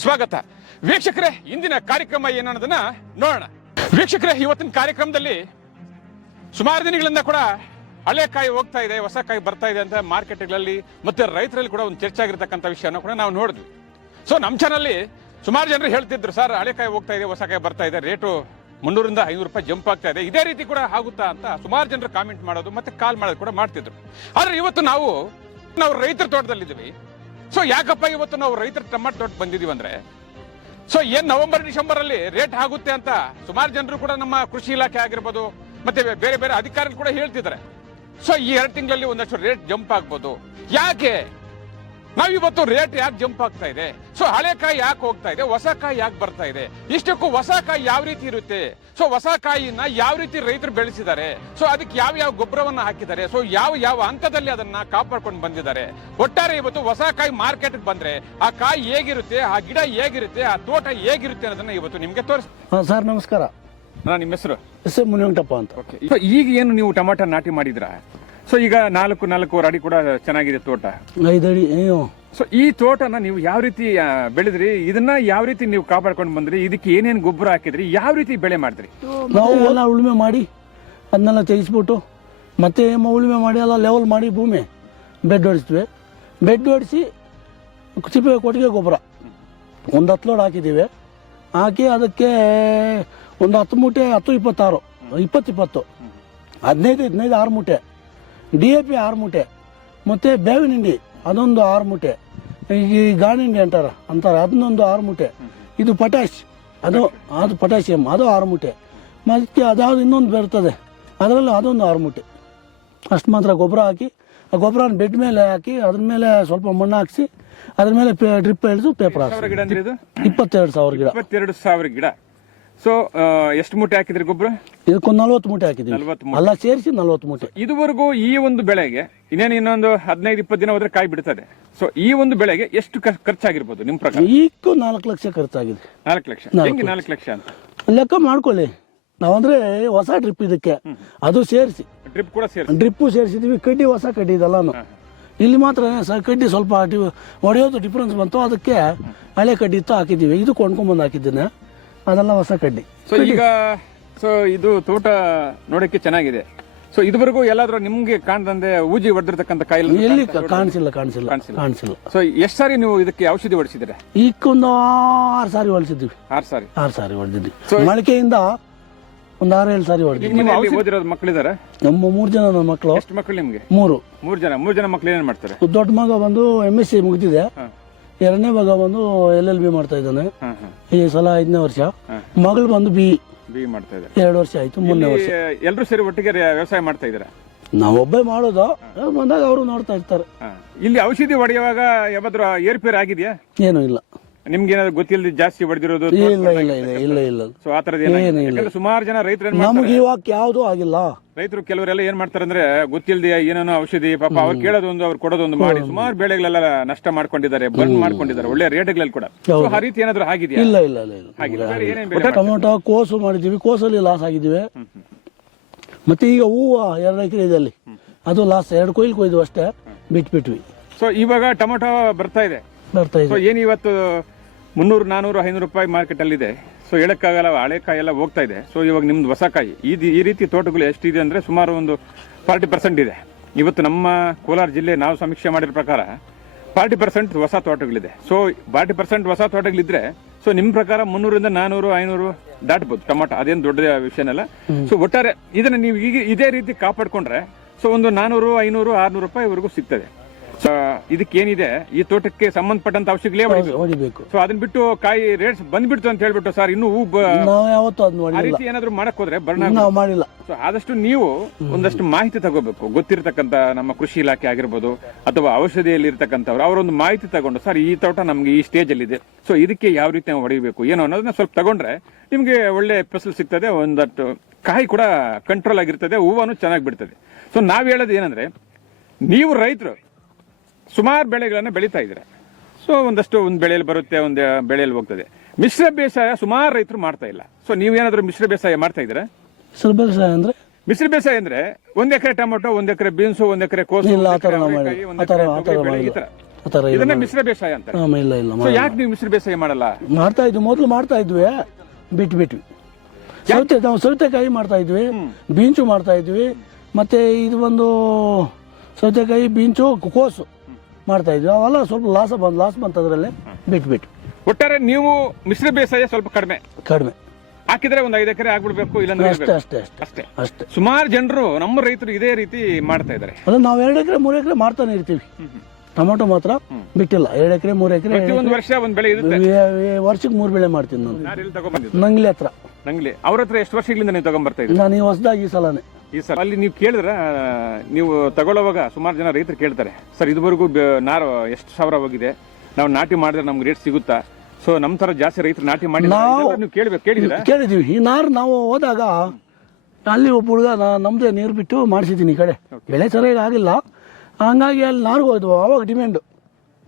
ಸ್ವಾಗತ. ವೀಕ್ಷಕರೇ, ಇಂದಿನ ಕಾರ್ಯಕ್ರಮ ಏನನ್ನೋದನ್ನ ನೋಡೋಣ. ವೀಕ್ಷಕರೇ, ಇವತ್ತಿನ ಕಾರ್ಯಕ್ರಮದಲ್ಲಿ ಸುಮಾರು ದಿನಗಳಿಂದ ಕೂಡ ಹಳೆ ಕಾಯಿ ಹೋಗ್ತಾ ಇದೆ, ಹೊಸ ಕಾಯಿ ಬರ್ತಾ ಇದೆ ಅಂತ ಮಾರ್ಕೆಟ್ಗಳಲ್ಲಿ ಮತ್ತೆ ರೈತರಲ್ಲಿ ಕೂಡ ಒಂದು ಚರ್ಚೆ ಆಗಿರ್ತಕ್ಕಂಥ ವಿಷಯನ ಕೂಡ ನಾವು ನೋಡಿದ್ವಿ. ಸೊ ನಮ್ಮ ಚಾನಲ್ಲಿ ಸುಮಾರು ಜನರು ಹೇಳ್ತಿದ್ರು, ಸರ್, ಹಳೆ ಕಾಯಿ ಹೋಗ್ತಾ ಇದೆ, ಹೊಸ ಕಾಯಿ ಬರ್ತಾ ಇದೆ, ರೇಟು ಮುನ್ನೂರಿಂದ ಐನೂರು ರೂಪಾಯಿ ಜಂಪ್ ಆಗ್ತಾ ಇದೆ. ಇದೇ ರೀತಿ ಕೂಡ ಆಗುತ್ತಾ ಅಂತ ಸುಮಾರು ಜನರು ಕಾಮೆಂಟ್ ಮಾಡೋದು ಮತ್ತೆ ಕಾಲ್ ಮಾಡೋದು ಕೂಡ ಮಾಡ್ತಿದ್ರು. ಆದ್ರೆ ಇವತ್ತು ನಾವು ನಾವು ರೈತರ ತೋಟದಲ್ಲಿದ್ದೀವಿ. ಸೊ ಯಾಕಪ್ಪ ಇವತ್ತು ನಾವು ರೈತರ ಟಮಾಟೋ ತೋಟ ಬಂದಿದೀವಿ ಅಂದ್ರೆ? ಸೊ ಏನ್ ನವೆಂಬರ್ ಡಿಸೆಂಬರ್ ಅಲ್ಲಿ ರೇಟ್ ಆಗುತ್ತೆ ಅಂತ ಸುಮಾರು ಜನರು ಕೂಡ ನಮ್ಮ ಕೃಷಿ ಇಲಾಖೆ ಆಗಿರ್ಬೋದು, ಮತ್ತೆ ಬೇರೆ ಬೇರೆ ಅಧಿಕಾರಿಗಳು ಕೂಡ ಹೇಳ್ತಿದ್ದಾರೆ. ಸೊ ಈ ಎರಡು ತಿಂಗಳಲ್ಲಿ ಒಂದಷ್ಟು ರೇಟ್ ಜಂಪ್ ಆಗ್ಬೋದು. ಯಾಕೆ? ನಾವ್ ಇವತ್ತು ರೇಟ್ ಯಾಕೆ ಜಂಪ್ ಆಗ್ತಾ ಇದೆ? ಸೊ ಹಳೆ ಕಾಯಿ ಯಾಕೆ ಹೋಗ್ತಾ ಇದೆ? ಹೊಸ ಕಾಯಿ ಯಾಕೆ ಬರ್ತಾ ಇದೆ? ಇಷ್ಟಕ್ಕೂ ಹೊಸ ಕಾಯಿ ಯಾವ ರೀತಿ ಇರುತ್ತೆ? ಸೊ ಹೊಸ ಕಾಯಿನ ಯಾವ ರೀತಿ ರೈತರು ಬೆಳೆಸಿದ್ದಾರೆ? ಸೊ ಅದಕ್ಕೆ ಯಾವ ಯಾವ ಗೊಬ್ಬರವನ್ನ ಹಾಕಿದ್ದಾರೆ? ಸೊ ಯಾವ ಯಾವ ಹಂತದಲ್ಲಿ ಅದನ್ನ ಕಾಪಾಡ್ಕೊಂಡು ಬಂದಿದ್ದಾರೆ? ಒಟ್ಟಾರೆ ಇವತ್ತು ಹೊಸ ಕಾಯಿ ಮಾರ್ಕೆಟ್ ಬಂದ್ರೆ ಆ ಕಾಯಿ ಹೇಗಿರುತ್ತೆ? ಆ ಗಿಡ ಹೇಗಿರುತ್ತೆ? ಆ ತೋಟ ಹೇಗಿರುತ್ತೆ ಅನ್ನೋದನ್ನ ಇವತ್ತು ನಿಮ್ಗೆ ತೋರಿಸ್ತೀನಿ. ಹಾಂ ಸರ್ ನಮಸ್ಕಾರ. ನಿಮ್ಮ ಹೆಸರು? ಎಸ್ ಎಂ ಮುನಿವೆಂಕಟಪ್ಪ ಅಂತ. ಈಗ ಏನು ನೀವು ಟೊಮಾಟೊ ನಾಟಿ ಮಾಡಿದ್ರ? ಸೊ ಈಗ ನಾಲ್ಕು ನಾಲ್ಕೂವರೆ ಅಡಿ ಕೂಡ ಚೆನ್ನಾಗಿದೆ ತೋಟ. ಐದಡಿ ಅಯ್ಯೋ. ಸೊ ಈ ತೋಟನ ನೀವು ಯಾವ ರೀತಿ ಆ, ಬೆಳೆದ್ರಿ? ಇದನ್ನ ಯಾವ ರೀತಿ ನೀವು ಕಾಪಾಡ್ಕೊಂಡು ಬಂದ್ರಿ? ಇದಕ್ಕೆ ಏನೇನು ಗೊಬ್ಬರ ಹಾಕಿದ್ರಿ? ಯಾವ ರೀತಿ ಬೆಳೆ ಮಾಡಿದ್ರಿ? ನಾವು ಎಲ್ಲ ಉಳುಮೆ ಮಾಡಿ ಅದನ್ನೆಲ್ಲ ತೆಗಿಸ್ಬಿಟ್ಟು ಮತ್ತೆ ಮ- ಉಳುಮೆ ಮಾಡಿ ಎಲ್ಲ ಲೆವೆಲ್ ಮಾಡಿ ಭೂಮಿ ಬೆಡ್ ಹೊಡಿಸ್ತೀವಿ. ಬೆಡ್ ಹೊಡಿಸಿ ಸಿಪ್ಪೆ ಕೊಟ್ಟಿಗೆ ಗೊಬ್ಬರ. ಒಂದು ಹತ್ತು ಲೋಡ್ ಹಾಕಿದ್ದೀವಿ. ಹಾಕಿ ಅದಕ್ಕೆ ಒಂದು ಹತ್ತು ಮೂಟೆ ಹತ್ತು ಇಪ್ಪತ್ತಾರು ಇಪ್ಪತ್ತು ಇಪ್ಪತ್ತು. ಹದಿನೈದು ಹದಿನೈದು ಆರು ಮೂಟೆ. ಡಿ ಎ ಪಿ ಆರು ಮೂಟೆ ಮತ್ತು ಬೇವಿನ ಹಿಂಡಿ ಅದೊಂದು ಆರು ಮೂಟೆ ಈ ಗಾಣಿಂಡಿ ಅಂತಾರ ಅಂತಾರೆ ಅದನ್ನೊಂದು ಆರು ಮೂಟೆ ಇದು ಪೊಟ್ಯಾಶ್ ಅದು ಅದು ಪೊಟ್ಯಾಷಿಯಮ್ ಅದು ಆರು ಮೂಟೆ ಮತ್ತು ಅದಾವುದು ಇನ್ನೊಂದು ಬರ್ತದೆ ಅದರಲ್ಲಿ ಅದೊಂದು ಆರು ಮೂಟೆ ಅಷ್ಟು ಮಾತ್ರ ಗೊಬ್ಬರ ಹಾಕಿ ಆ ಗೊಬ್ಬರನ ಬೆಡ್ ಮೇಲೆ ಹಾಕಿ ಅದ್ರ ಮೇಲೆ ಸ್ವಲ್ಪ ಮಣ್ಣು ಹಾಕಿಸಿ ಅದ್ರ ಮೇಲೆ ಡ್ರಿಪ್ ಹಿಡಿದು ಪೇಪರ್ ಹಾಕಿ ಇಪ್ಪತ್ತೆರಡು ಸಾವಿರ ಗಿಡ. ಇಪ್ಪತ್ತೆರಡು ಸಾವಿರ ಗಿಡ. ಸೊ ಎಷ್ಟು ಮೂಟೆ ಹಾಕಿದ್ರಿ ಗೊಬ್ಬರ? ಇದಕ್ಕೂ ನಲ್ವತ್ತು ಮೂಟೆ ಹಾಕಿದ್ವಿ 40 ಮೂಟೆ. ಎಲ್ಲ ಸೇರಿಸಿ ನಲ್ವತ್ತು ಮೂಟೆ. ಇದುವರೆಗೂ ಈ ಒಂದು ಬೆಳೆಗೆ ಇನ್ನೇನು ಇನ್ನೊಂದು ಹದಿನೈದು ಇಪ್ಪತ್ತು ದಿನ ಹೋದ್ರೆ ಕಾಯಿ ಬಿಡ್ತದೆ. ಸೊ ಈ ಒಂದು ಬೆಳೆಗೆ ಎಷ್ಟು ಖರ್ಚ್- ಖರ್ಚಾಗಿರ್ಬೋದು ನಿಮ್ ಪ್ರಕಾರ? ಈಗೂ ನಾಲ್ಕು ಲಕ್ಷ ಖರ್ಚಾಗಿದೆ. ನಾಲ್ಕು ಲಕ್ಷ. ಹೆಂಗೆ ನಾಲ್ಕು ಲಕ್ಷ ಅಂತ? ಲೆಕ್ಕ ಮಾಡ್ಕೊಳ್ಳಿ. ನಾವಂದ್ರೆ ಹೊಸ ಡ್ರಿಪ್ ಇದಕ್ಕೆ. ಅದು ಸೇರಿಸಿ. ಡ್ರಿಪ್ ಕೂಡ ಸೇರಿಸಿ. ಡ್ರಿಪ್ಪು ಸೇರಿಸಿದ್ವಿ ಕಡ್ಡಿ ಹೊಸ ಕಡ್ಡಿ ಇದೆಲ್ಲಾನು ಇಲ್ಲಿ ಮಾತ್ರ ಸ ಕಡ್ಡಿ ಸ್ವಲ್ಪ ಡಿ- ಹೊಡೆಯೋದು ಡಿಫ್ರೆನ್ಸ್ ಬಂತು ಅದಕ್ಕೆ ಹಳೆ ಕಡ್ಡಿ ಇತ್ತು ಹಾಕಿದ್ದೀವಿ. ಇದು ಕೊಂಡ್ಕೊಂಬಂದು ಹಾಕಿದ್ದೇನೆ. ಅದೆಲ್ಲ ಹೊಸ ಕಡ್ಡಿ. ಸೊ ಈಗ ಸೊ ಇದು ತೋಟ ನೋಡಕ್ಕೆ ಚೆನ್ನಾಗಿದೆ. ಸೊ ಇದುವರೆಗೂ ಎಲ್ಲಾದ್ರೂ ನಿಮ್ಗೆ ಕಾಣ್ದಂದೆ ಊಜಿ ಹೊಡೆದಿರ್ತಕ್ಕಂಥ ಕಾಯಿಲೆ ಎಲ್ಲಿ ಕಾಣಿಸಿಲ್ಲ ಕಾಣಿಸಿಲ್ಲ ಕಾಣಿಸಿಲ್ಲ. ಕಾಣಿಸಿಲ್ಲ. ಸೊ ಎಷ್ಟು ಸಾರಿ ನೀವು ಇದಕ್ಕೆ ಔಷಧಿ ಹೊಡಿಸಿದ್ರೆ ಈಗೊಂದು ಆರು ಸಾರಿ ಹೊಡಿಸಿದ್ವಿ. ಆರು ಸಾರಿ. ಆರು ಸಾರಿ ಹೊಡೆದಿದ್ವಿ. ಮೊಳಕೆಯಿಂದ ಒಂದು ಆರು ಏಳು ಸಾರಿ ಹೊಡೆದಿದ್ವಿ. ಓದಿರೋದು ಮಕ್ಕಳಿದಾರೆ ನಮ್ಮ ಮೂರು ಜನ ನನ್ನ ಮಕ್ಕಳು ಎಷ್ಟು ಮಕ್ಕಳು ನಿಮ್ಗೆ? ಮೂರು. ಮೂರು ಜನ. ಮೂರು ಜನ ಮಕ್ಕಳು ಏನ್ ಮಾಡ್ತಾರೆ? ದೊಡ್ಡ ಮಗ ಬಂದು ಎಂ ಎಸ್ ಸಿ ಮುಗಿದಿದೆ. ಎರಡನೇ ಮಗ ಬಂದು ಎಲ್ ಎಲ್ ಬಿ ಮಾಡ್ತಾ ಇದ್ದಾನೆ ಈ ಸಲ ಐದನೇ ವರ್ಷ. ಮಗಳು ಬಂದು ಬಿ ಬಿ ಮಾಡ್ತಾ ಇದ್ದಾರೆ. ಎರಡು ವರ್ಷ ಆಯ್ತು ಮೊನ್ನೆ ವರ್ಷ. ಎಲ್ಲರೂ ಸೇರಿ ಒಟ್ಟಿಗೆ ವ್ಯವಸಾಯ ಮಾಡ್ತಾ ಇದ್ದಾರೆ? ನಾವೊಬ್ಬೇ ಮಾಡೋದು? ಬಂದಾಗ ಅವರು ನೋಡ್ತಾ ಇರ್ತಾರೆ. ಇಲ್ಲಿ ಔಷಧಿ ಹೊಡೆಯುವಾಗ ಯಾವ್ದಾದ್ರು ಏರ್ಪೇರ್ ಆಗಿದೆಯಾ? ಏನೂ ಇಲ್ಲ. ನಿಮ್ಗೆ ಏನಾದ್ರು ಗೊತ್ತಿಲ್ಲದೆ ಜಾಸ್ತಿ ಹೊಡೆದಿರೋದು ಇಲ್ಲ ಇಲ್ಲ ಇಲ್ಲ ಇಲ್ಲ ಇಲ್ಲ. ಸೊ ಆ ತರದ್ ಸುಮಾರು ಜನ ರೈತರು ಏನ್ ಮಾಡ್ತಾರೆ? ನಮ್ಗೆ ಇವಾಗ ಯಾವುದು ಆಗಿಲ್ಲ. ರೈತರು ಕೆಲವರೆಲ್ಲ ಏನ್ ಮಾಡ್ತಾರೆ ಅಂದ್ರೆ ಗೊತ್ತಿಲ್ಲದೆ ಏನೇನೋ ಔಷಧಿ ಪಾಪ ಅವ್ರು ಕೇಳೋದೊಂದು ಅವ್ರು ಕೊಡೋದೊಂದು ಮಾಡಿ ಸುಮಾರು ಬೆಳೆಗಳೆಲ್ಲ ನಷ್ಟ ಮಾಡ್ಕೊಂಡಿದ್ದಾರೆ ಬರ್ನ್ ಮಾಡ್ಕೊಂಡಿದ್ದಾರೆ ಒಳ್ಳೆ ರೇಟ್ಗಳಲ್ಲಿ ಕೂಡ. ಸೊ ಆ ರೀತಿ ಏನಾದ್ರು ಆಗಿದೆಯಾ? ಇಲ್ಲ ಇಲ್ಲ ಇಲ್ಲ ಇಲ್ಲ. ಹಾಗಿಲ್ಲ ಬೇರೆ ಏನೇನ್ ಬೆಳೆ ಟೊಮೊಟೊ ಕೋಸು ಮಾಡಿದ್ದೀವಿ ಕೋಸಲ್ಲಿ ಲಾಸ್ ಆಗಿದ್ದೀವಿ. ಮತ್ತೆ ಈಗ ಹೂವು ಎರಡು ಎಕರೆ ಇದೆ ಅಲ್ಲಿ. ಅದು ಲಾಸ್ ಎರಡು ಕೊಯ್ಲು ಕೊಯ್ದು ಅಷ್ಟೇ ಬಿಟ್ಬಿಟ್ವಿ. ಸೊ ಇವಾಗ ಟೊಮೊಟೊ ಬರ್ತಾ ಇದೆ. ಬರ್ತಾ ಸೊ ಇದೆ ಏನ್ ಇವತ್ತು ಮುನ್ನೂರು ನಾನೂರು ಐನೂರು ರೂಪಾಯಿ ಮಾರ್ಕೆಟ್ ಅಲ್ಲಿ ಇದೆ. ಸೊ ಹೇಳಕ್ಕಾಗಲ್ಲ ಹಳೆ ಕಾಯಿ ಎಲ್ಲ ಹೋಗ್ತಾ ಇದೆ. ಸೊ ಇವಾಗ ನಿಮ್ದು ಹೊಸ ಕಾಯಿ. ಈ ಈ ರೀತಿ ತೋಟಗಳು ಎಷ್ಟಿದೆ ಅಂದ್ರೆ ಸುಮಾರು ಒಂದು ಫಾರ್ಟಿ ಪರ್ಸೆಂಟ್ ಇದೆ. ಇವತ್ತು ನಮ್ಮ ಕೋಲಾರ ಜಿಲ್ಲೆ ನಾವು ಸಮೀಕ್ಷೆ ಮಾಡಿರೋ ಪ್ರಕಾರ ಫಾರ್ಟಿ ಪರ್ಸೆಂಟ್ ಹೊಸ ತೋಟಗಳಿದೆ. ಸೊ ಫಾರ್ಟಿ ಪರ್ಸೆಂಟ್ ಹೊಸ ತೋಟಗಳಿದ್ರೆ ಸೊ ನಿಮ್ ಪ್ರಕಾರ ಮುನ್ನೂರಿಂದ ನಾನೂರು ಐನೂರು ದಾಟ್ಬೋದು ಟೊಮಾಟೊ. ಅದೇನು ದೊಡ್ಡ ವಿಷಯನಲ್ಲ. ಸೊ ಒಟ್ಟಾರೆ ಇದನ್ನ ನೀವು ಈಗ ಇದೇ ರೀತಿ ಕಾಪಾಡ್ಕೊಂಡ್ರೆ ಸೊ ಒಂದು ನಾನೂರು ಐನೂರು ಆರ್ನೂರು ರೂಪಾಯಿವರೆಗೂ ಸಿಗ್ತದೆ. ಇದಕ್ಕೇನಿದೆ? ಈ ತೋಟಕ್ಕೆ ಸಂಬಂಧಪಟ್ಟಂತ ಔಷಧಿಗಳೇ ಹೊಡಿಬೇಕು. ಸೊ ಅದನ್ನ ಬಿಟ್ಟು ಕಾಯಿ ರೇಟ್ಸ್ ಬಂದ್ಬಿಡ್ತು ಅಂತ ಹೇಳ್ಬಿಟ್ಟು ಸರ್ ಇನ್ನು ಹೂ ಬ- ನಾವು ಯಾವತ್ತೂ ಅದನ್ನ ಆ ರೀತಿ ಏನಾದ್ರು ಮಾಡಕ್ ಹೋದ್ರೆ ಬರ್ಣ ನಾವು ಮಾಡಿಲ್ಲ. ಸೊ ಆದಷ್ಟು ನೀವು ಒಂದಷ್ಟು ಮಾಹಿತಿ ತಗೋಬೇಕು. ಗೊತ್ತಿರತಕ್ಕಂತ ನಮ್ಮ ಕೃಷಿ ಇಲಾಖೆ ಆಗಿರ್ಬೋದು ಅಥವಾ ಔಷಧಿಯಲ್ಲಿ ಇರ್ತಕ್ಕಂಥವ್ರು ಅವರೊಂದು ಮಾಹಿತಿ ತಗೊಂಡು ಸರ್ ಈ ತೋಟ ನಮ್ಗೆ ಈ ಸ್ಟೇಜ್ ಅಲ್ಲಿ ಇದೆ ಸೊ ಇದಕ್ಕೆ ಯಾವ ರೀತಿ ನಾವು ಹೊಡಿಬೇಕು? ಏನು ಅನ್ನೋದನ್ನ ಸ್ವಲ್ಪ ತಗೊಂಡ್ರೆ ನಿಮ್ಗೆ ಒಳ್ಳೆ ಫಸಲು ಸಿಗ್ತದೆ ಒಂದಷ್ಟು ಕಾಯಿ ಕೂಡ ಕಂಟ್ರೋಲ್ ಆಗಿರ್ತದೆ ಹೂವನ್ನು ಚೆನ್ನಾಗಿ ಬಿಡ್ತದೆ. ಸೊ ನಾವ್ ಹೇಳೋದು ಏನಂದ್ರೆ ನೀವು ರೈತರು ಸುಮಾರು ಬೆಳೆಗಳನ್ನು ಬೆಳೀತಾ ಇದ್ದಾರೆ. ಸೊ ಒಂದಷ್ಟು ಒಂದು ಬೆಳೆಯಲ್ಲಿ ಬರುತ್ತೆ ಒಂದು ಬೆಳೆಯಲ್ಲಿ ಹೋಗ್ತದೆ. ಮಿಶ್ರ ಬೇಸಾಯ ಸುಮಾರು ರೈತರು ಮಾಡ್ತಾ ಇಲ್ಲ. ಸೊ ನೀವೇನಾದರೂ ಮಿಶ್ರ ಬೇಸಾಯ ಮಾಡ್ತಾ ಇದ್ದೀರಾ? ಮಿಶ್ರ ಬೇಸಾಯ ಅಂದ್ರೆ? ಮಿಶ್ರ ಬೇಸಾಯ ಅಂದ್ರೆ ಒಂದ್ ಎಕರೆ ಟೊಮೊಟೊ ಒಂದ್ ಎಕರೆ ಬೀನ್ಸ್ ಒಂದ್ ಎಕರೆ ಕೋಸು ಇಲ್ಲ, ಆ ಥರ ನಾವು ಮಾಡಿಲ್ಲ. ಒಂದ್ ಆ ಥರ- ಎಕರೆ ಆ ಥರ ತೊಗರಿ ಬೇಳೆ, ಈ ಮಾಡಿಲ್ಲ. ತರ. ಆ ಥರ ಇದನ್ನ ಮಿಶ್ರ ಬೇಸಾಯ ಅಂತ. ಹಾಂ ಇಲ್ಲ ಇಲ್ಲ. ಯಾಕೆ ನೀವು ಮಿಶ್ರ ಬೇಸಾಯ ಮಾಡಲ್ಲ? ಮಾಡ್ತಾ ಇದ್ವಿ ಮೊದಲು ಮಾಡ್ತಾ ಇದ್ವಿ ಬಿಟ್ಟು ಬಿಟ್ವಿ ಸೌತೆ ನಾವು ಸೌತೆಕಾಯಿ ಮಾಡ್ತಾ ಇದ್ವಿ ಬೀನ್ಸು ಮಾಡ್ತಾ ಇದ್ವಿ ಮತ್ತೆ ಇದು ಒಂದು ಸೌತೆಕಾಯಿ ಬೀನ್ಸು ಕೋಸು. ಮಾಡ್ತಾ ಇದ್ವಿ. ಅವೆಲ್ಲ ಸ್ವಲ್ಪ ಲಾಸ್ ಬಂದು ಲಾಸ್ ಬಂತು ಅದರಲ್ಲಿ ಬಿಟ್ಟು ಬಿಟ್ಟು ಒಟ್ಟಾರೆ ನೀವು ಮಿಶ್ರ ಬೇಸಾಯ ಸ್ವಲ್ಪ ಕಡಿಮೆ. ಕಡಿಮೆ. ಹಾಕಿದ್ರೆ ಒಂದು ಐದು ಎಕರೆ ಆಗ್ಬಿಡ್ಬೇಕು ಇಲ್ಲಾಂದ್ರೆ ಅಷ್ಟೇ. ಅಷ್ಟೇ ಅಷ್ಟೇ ಅಷ್ಟೇ. ಅಷ್ಟೇ. ಸುಮಾರು ಜನರು ನಮ್ಮ ರೈತರು ಇದೇ ರೀತಿ ಮಾಡ್ತಾ ಇದ್ದಾರೆ. ಅಲ್ಲ ನಾವು ಎರಡು ಎಕರೆ ಮೂರು ಎಕರೆ ಮಾಡ್ತಾನೆ ಇರ್ತೀವಿ. ಟೊಮೊಟೊ ಮಾತ್ರ ಬಿಟ್ಟಿಲ್ಲ. ಎರಡು ಎಕರೆ ಮೂರು ಎಕರೆ ಒಂದು ವರ್ಷ ಒಂದ್ ಬೆಳೆ ಇರುತ್ತೆ. ವರ್ಷಕ್ಕೆ ಮೂರು ಬೆಳೆ ಮಾಡ್ತೀನಿ ನಾನು. ನಂಗ್ಲಿ ಹತ್ರ. ನಂಗ್ಲಿ. ಅವ್ರ ಹತ್ರ ಎಷ್ಟು ವರ್ಷಗಳಿಂದ ನೀವು ತಗೊಂಡ್ಬರ್ತಾ ಇದ್ದೀನಿ ನಾನು ಈ ಹೊಸದಾಗಿ ಈ ಸಲನೇ. ಈ ಸರ್ ಅಲ್ಲಿ ನೀವು ಕೇಳಿದ್ರೆ ನೀವು ತಗೊಳ್ಳೋವಾಗ ಸುಮಾರು ಜನ ರೈತರು ಕೇಳ್ತಾರೆ ಸರ್ ಇದುವರೆಗೂ ನಾರು ಎಷ್ಟು ಸಾವಿರ ಹೋಗಿದೆ? ನಾವು ನಾಟಿ ಮಾಡಿದ್ರೆ ನಮ್ಗೆ ರೇಟ್ ಸಿಗುತ್ತಾ? ಸೊ ನಮ್ಮ ಥರ ಜಾಸ್ತಿ ರೈತರು ನಾಟಿ ಮಾಡಿ ನಾವು- ಕೇಳಬೇಕು ಕೇಳಿದಿರಾ ಕೇಳಿದ್ವಿ ಈ ನಾರು ನಾವು ಹೋದಾಗ ಅಲ್ಲಿ ಒಬ್ಬ ಹುಡುಗ ನಮ್ಮದೇ ನಮ್ದೇ ನೀರು ಬಿಟ್ಟು ಮಾಡಿಸಿದ್ದೀನಿ ಈ ಕಡೆ. ಬೆಳೆ ಸರಿಯಾಗಿ ಆಗಿಲ್ಲ. ಹಂಗಾಗಿ ಅಲ್ಲಿ ನಾರ್ಗೆ ಹೋದ್ವು ಅವಾಗ ಡಿಮ್ಯಾಂಡು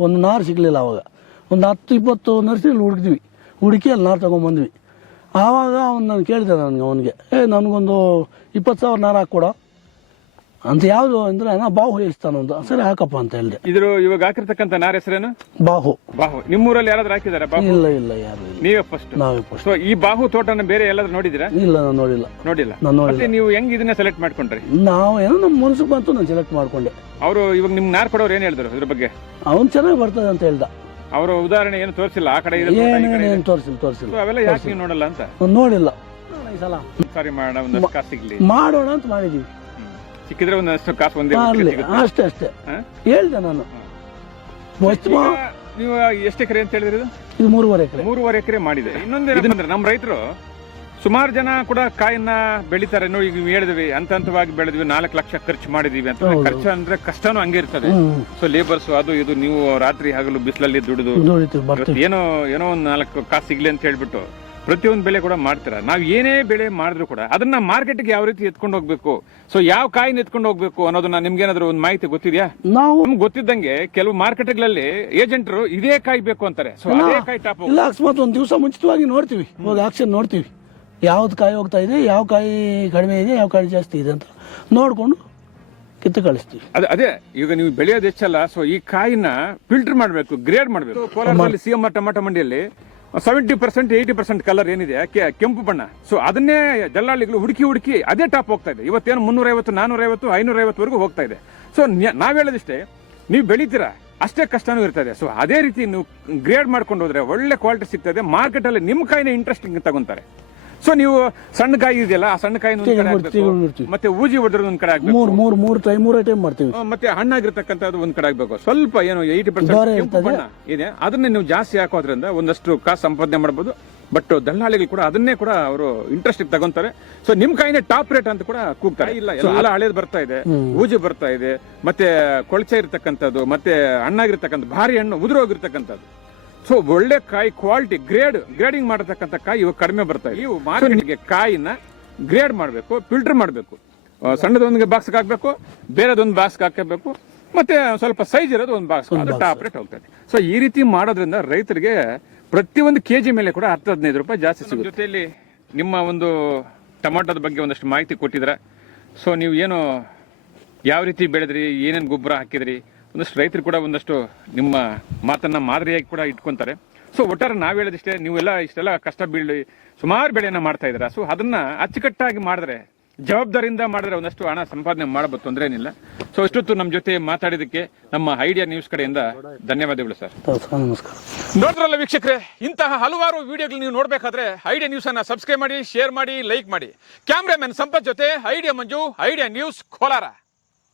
ಒಂದು ನಾರು ಸಿಗಲಿಲ್ಲ ಅವಾಗ. ಒಂದು ಹತ್ತು ಇಪ್ಪತ್ತು ನರ್ಸರಿಲಿ ಹುಡುಕಿದ್ವಿ. ಹುಡುಕಿ ಅಲ್ಲಿ ನಾರು ತೊಗೊಂಬಂದ್ವಿ. ಆವಾಗ ಅವ್ನು ನಾನು ಕೇಳಿದೆ ನನಗೆ ಅವನಿಗೆ ಏ ನನಗೊಂದು ಇಪ್ಪತ್ತು ಸಾವಿರ ನಾರು ಹಾಕ್ಕೊಡೋ. ಅಂತ ಯಾವುದು ಅಂದ್ರೆ ನಾ ಬಾಹು ಅಂತ ಸರಿ ಹಾಕಪ್ಪ ಅಂತ ಹೇಳಿದೆ. ಇದ್ರು ಇವಾಗ ಹಾಕಿರ್ತಕ್ಕಂಥ ನಾರ ಹೆಸರೇನು? ಬಾಹು. ಬಾಹು. ನಿಮ್ಮೂರಲ್ಲಿ ಯಾರಾದ್ರೂ ಹಾಕಿದಾರೆ ಬಾಹು? ಇಲ್ಲ ಇಲ್ಲ ಯಾರು ಇಲ್ಲ. ನೀವೇ ಫಸ್ಟ್ ನಾವೇ ಫಸ್ಟ್ ಸೊ ಈ ಬಾಹು ತೋಟನ ಬೇರೆ ಎಲ್ಲಾದ್ರೂ ನೋಡಿದಿರಾ ಇಲ್ಲ ನಾನು ನೋಡಿಲ್ಲ. ನೋಡಿಲ್ಲ. ನಾನು ನೋಡಿಲ್ಲ. ಮತ್ತೆ ನೀವು ಹೆಂಗ್ ಇದನ್ನ ಸೆಲೆಕ್ಟ್ ಮಾಡ್ಕೊಂಡ್ರಿ? ನಾವು ಏನೋ ನಮ್ಮ ಮನಸ್ಸಿಗೆ ಬಂತು ನಾನು ಸೆಲೆಕ್ಟ್ ಮಾಡ್ಕೊಂಡೆ. ಅವರು ಇವಾಗ ನಿಮ್ಗೆ ನಾರು ಕೊಡೋರು ಏನು ಹೇಳಿದ್ರು ಇದ್ರ ಬಗ್ಗೆ? ಅವನು ಚೆನ್ನಾಗಿ ಬರ್ತದೆ ಅಂತ ಹೇಳ್ದ. ಅವರು ಉದಾಹರಣೆ ಏನು ತೋರಿಸಿಲ್ಲ? ಆ ಕಡೆ ಇದೆ ತೋಟ, ಈ ಕಡೆ ಇದೆ. ಏನೇನು ತೋರಿಸಿಲ್ಲ ತೋರಿಸಿಲ್ಲ. ಅವೆಲ್ಲ ಯಾಕೆ ನೀವು ನೋಡಲ್ಲ ಅಂತ? ನೋಡಿಲ್ಲ. ಈ ಸಲ. ಸಾರಿ ಮಾಡೋಣ ಒಂದಷ್ಟು ಕಾಸು ಸಿಗ್ಲಿ. ಮಾಡೋಣ ಅಂತ ಮಾಡಿದ್ವಿ. ಹ್ಮ್. ಸಿಕ್ಕಿದ್ರೆ ಒಂದಷ್ಟು ಕಾಸು ಒಂದೇ ಸಿಗುತ್ತೆ. ಅಷ್ಟೇ ಅಷ್ಟೇ. ಹಾ? ಹೇಳ್ದೆ ನಾನು. ವಸ್ತು ಈಗ ನೀವು ಎಷ್ಟು ಎಕರೆ ಅಂತ ಹೇಳಿದ್ರಿ ಇದು? ಇದು ಮೂರುವರೆ ಎಕರೆ. ಮೂರುವರೆ ಎಕರೆ ಮಾಡಿದೆ. ಇನ್ನೊಂದೇನಂದ್ರೆ ನಮ್ಮ ರೈತರು ಸುಮಾರು ಜನ ಕೂಡ ಕಾಯನ್ನ ಬೆಳಿತಾರೆ. ನೋಡಿ ಈಗ ನೀವು ಹೇಳಿದ್ವಿ ಹಂತ ಹಂತವಾಗಿ ಬೆಳೆದ್ವಿ ನಾಲ್ಕು ಲಕ್ಷ ಖರ್ಚು ಮಾಡಿದೀವಿ ಅಂತ. ಖರ್ಚು ಅಂದ್ರೆ ಕಷ್ಟನೂ ಹಂಗೆ ಇರ್ತದೆ. ಸೊ ಲೇಬರ್ಸ್ ಅದು ಇದು ನೀವು ರಾತ್ರಿ ಹಗಲು ಬಿಸಿಲಲ್ಲಿ ದುಡಿದು ಏನೋ ಏನೋ ಒಂದು ನಾಲ್ಕು ಕಾಸು ಸಿಗ್ಲಿ ಅಂತ ಹೇಳ್ಬಿಟ್ಟು ಪ್ರತಿಯೊಂದು ಬೆಳೆ ಕೂಡ ಮಾಡ್ತೀರಾ? ನಾವು ಏನೇ ಬೆಳೆ ಮಾಡಿದ್ರು ಕೂಡ ಅದನ್ನ ಮಾರ್ಕೆಟ್ಗೆ ಯಾವ ರೀತಿ ಎತ್ಕೊಂಡು ಹೋಗ್ಬೇಕು? ಸೊ ಯಾವ ಕಾಯಿನ ಎತ್ಕೊಂಡು ಹೋಗ್ಬೇಕು ಅನ್ನೋದನ್ನ ನಿಮ್ಗೇನಾದ್ರೂ ಒಂದು ಮಾಹಿತಿ ಗೊತ್ತಿದ್ಯಾ? ನಾವು ನಮ್ಗೆ ಗೊತ್ತಿದ್ದಂಗೆ ಕೆಲವು ಮಾರ್ಕೆಟ್ಗಳಲ್ಲಿ ಏಜೆಂಟರು ಇದೇ ಕಾಯಿ ಬೇಕು ಅಂತಾರೆ. ಸೊ ಅದೇ ಕಾಯಿ ಟಾಪ್ ಇಲ್ಲ ಅಕಸ್ಮಾತ್ ಒಂದು ದಿವಸ ಮುಂಚಿತವಾಗಿ ನೋಡ್ತೀವಿ. ಆಕ್ಷನ್ ನೋಡ್ತೀವಿ. ಯಾವ್ದು ಕಾಯಿ ಹೋಗ್ತಾ ಇದೆ ಯಾವ ಕಾಯಿ ಕಡಿಮೆ ಇದೆ ಯಾವ ಕಾಯಿ ಜಾಸ್ತಿ ಇದೆ ಅಂತ ನೋಡ್ಕೊಂಡು ಕಿತ್ತು ಕಳಿಸ್ತೀವಿ. ಅದೇ ಅದೇ ಈಗ ನೀವು ಬೆಳೆಯೋದು ಹೆಚ್ಚಲ್ಲ ಸೊ ಈ ಕಾಯಿನ ಫಿಲ್ಟರ್ ಮಾಡಬೇಕು ಗ್ರೇಡ್ ಮಾಡಬೇಕು. ಕೋಲಾರದಲ್ಲಿ C M tomato ಮಂಡಿಯಲ್ಲಿ seventy percent eighty percent colour ಏನಿದೆ ಕೆಂಪು ಬಣ್ಣ. ಸೊ ಅದನ್ನೇ ದಲ್ಲಾಳಿಗಳು ಹುಡುಕಿ ಹುಡುಕಿ ಅದೇ ಟಾಪ್ ಹೋಗ್ತಾ ಇದೆ. ಇವತ್ತೇನು ಮುನ್ನೂರೈವತ್ತು ನಾನೂರೈವತ್ತು ಐನೂರೈವತ್ತುವರೆಗೂ ಹೋಗ್ತಾ ಇದೆ. ಸೊ ನಾವ್ ಹೇಳೋದಿಷ್ಟೇ ನೀವು ಬೆಳಿತೀರಾ? ಅಷ್ಟೇ ಕಷ್ಟನೂ ಇರ್ತದೆ ಸೊ ಅದೇ ರೀತಿ ನೀವು ಗ್ರೇಡ್ ಮಾಡ್ಕೊಂಡು ಹೋದ್ರೆ ಒಳ್ಳೆ ಕ್ವಾಲಿಟಿ ಸಿಗ್ತದೆ ಮಾರ್ಕೆಟ್ ಅಲ್ಲಿ ನಿಮ್ಮ ಕಾಯಿನ ಇಂಟ್ರೆಸ್ಟಿಂಗ್ ತಗೊಂತಾರೆ. ಸೊ ನೀವು ಸಣ್ಣ ಕಾಯಿ ಇದೆಯಲ್ಲ ಆ ಸಣ್ಣ ಕಾಯಿ ಒಂದ್ ಕಡೆ ಹಾಕ್ಬೇಕು. ತೆಗೆದ್ಬಿಡ್ತೀವಿ. ಮತ್ತೆ ಊಜಿ ಹೊಡೆದ್ರೆ ಒಂದ್ ಕಡೆ ಆಗ್ಬೇಕು ಮೂರ್ ಮೂರ್ ಮೂರು ಟೈಮ್ ಮೂರೇ ಟೈಮ್ ಮಾಡ್ತೀವಿ. ಮತ್ತೆ ಹಣ್ಣಾಗಿರ್ತಕ್ಕಂಥದ್ದು ಒಂದ್ ಕಡೆ ಆಗ್ಬೇಕು ಸ್ವಲ್ಪ ಏನು ಏಯ್ಟಿ ಪರ್ಸೆಂಟ್ ಇರ್ತದೆ. ಬಣ್ಣ ಇದೆ. ಅದನ್ನ ನೀವು ಜಾಸ್ತಿ ಹಾಕೋದ್ರಿಂದ ಒಂದಷ್ಟು ಕಾಸು ಸಂಪಾದನೆ ಮಾಡಬಹುದು ಬಟ್ ದಲ್ಲಾಳಿಗಳು ಕೂಡ ಅದನ್ನೇ ಕೂಡ ಅವರು ಇಂಟ್ರೆಸ್ಟ್ ತಗೊಂತಾರೆ. ಸೊ ನಿಮ್ ಕಾಯಿನೇ ಟಾಪ್ ರೇಟ್ ಅಂತ ಕೂಡ ಕೂಗ್ತಾರೆ. ಇಲ್ಲ ಎಲ್ಲ ಹಳೇದು ಬರ್ತಾ ಇದೆ. ಊಜಿ ಬರ್ತಾ ಇದೆ. ಮತ್ತೆ ಕೊಳಚೆ ಇರ್ತಕ್ಕಂಥದ್ದು ಮತ್ತೆ ಹಣ್ಣಾಗಿರ್ತಕ್ಕಂಥ ಭಾರಿ ಹಣ್ಣು ಉದುರೋಗಿರ್ತಕ್ಕಂಥದ್ದು. ಸೊ ಒಳ್ಳೆ ಕಾಯಿ ಕ್ವಾಲಿಟಿ ಗ್ರೇಡ್ ಗ್ರೇಡಿಂಗ್ ಮಾಡತಕ್ಕಂಥ ಕಾಯಿ ಇವಾಗ ಕಡಿಮೆ ಬರ್ತಾ ಇದೆ. ನೀವು ಮಾರ್ಕೆಟ್ಗೆ ಕಾಯಿನ ಗ್ರೇಡ್ ಮಾಡಬೇಕು ಫಿಲ್ಟರ್ ಮಾಡಬೇಕು. ಸಣ್ಣದೊಂದು ಬಾಕ್ಸ್ಗೆ ಹಾಕಬೇಕು ಬೇರೆದೊಂದು ಬಾಕ್ಸ್ಗೆ ಹಾಕಬೇಕು ಮತ್ತೆ ಸ್ವಲ್ಪ ಸೈಜ್ ಇರೋದು ಒಂದು ಬಾಕ್ಸ್ ಅದು ಟಾಪ್ ರೇಟ್ ಹೋಗ್ತದೆ. ಸೊ ಈ ರೀತಿ ಮಾಡೋದ್ರಿಂದ ರೈತರಿಗೆ ಪ್ರತಿಯೊಂದು ಕೆಜಿ ಮೇಲೆ ಕೂಡ ಹತ್ತು ಹದಿನೈದು ರೂಪಾಯಿ ಜಾಸ್ತಿ ಸಿಗುತ್ತೆ. ಜೊತೆಯಲ್ಲಿ ನಿಮ್ಮ ಒಂದು ಟೊಮಾಟೋದ ಬಗ್ಗೆ ಒಂದಷ್ಟು ಮಾಹಿತಿ ಕೊಟ್ಟಿದ್ರೆ ಸೊ ನೀವು ಏನು ಯಾವ ರೀತಿ ಬೆಳೆದ್ರಿ ಏನೇನು ಗೊಬ್ಬರ ಹಾಕಿದ್ರಿ ಒಂದಷ್ಟು ರೈತರು ಕೂಡ ಒಂದಷ್ಟು ನಿಮ್ಮ ಮಾತನ್ನ ಮಾದರಿಯಾಗಿ ಕೂಡ ಇಟ್ಕೊಂತಾರೆ. ಸೊ ಒಟ್ಟಾರೆ ನಾವ್ ಹೇಳೋದಿಷ್ಟೇ ನೀವೆಲ್ಲ ಇಷ್ಟೆಲ್ಲ ಕಷ್ಟ ಬೀಳಿ ಸುಮಾರು ಬೆಳೆಯನ್ನ ಮಾಡ್ತಾ ಇದ್ದೀರಾ. ಸೊ ಅದನ್ನ ಅಚ್ಚುಕಟ್ಟಾಗಿ ಮಾಡಿದ್ರೆ ಜವಾಬ್ದಾರಿಯಿಂದ ಮಾಡಿದ್ರೆ ಒಂದಷ್ಟು ಹಣ ಸಂಪಾದನೆ ಮಾಡಬಹುದು ತೊಂದರೆ ಏನಿಲ್ಲ. ಸೊ ಇಷ್ಟೊತ್ತು ನಮ್ಮ ಜೊತೆ ಮಾತಾಡಿದಕ್ಕೆ ನಮ್ಮ ಐಡಿಯಾ ನ್ಯೂಸ್ ಕಡೆಯಿಂದ ಧನ್ಯವಾದಗಳು ಸರ್. ನಮಸ್ಕಾರ. ನೋಡ್ರಲ್ಲ ವೀಕ್ಷಕರೇ ಇಂತಹ ಹಲವಾರು ವಿಡಿಯೋಗಳು ನೀವು ನೋಡಬೇಕಾದ್ರೆ ಐಡಿಯಾ ನ್ಯೂಸ್ ಅನ್ನ ಸಬ್ಸ್ಕ್ರೈಬ್ ಮಾಡಿ ಶೇರ್ ಮಾಡಿ ಲೈಕ್ ಮಾಡಿ. ಕ್ಯಾಮ್ರಾಮನ್ ಸಂಪತ್ ಜೊತೆ idea Manju idea news Kolar.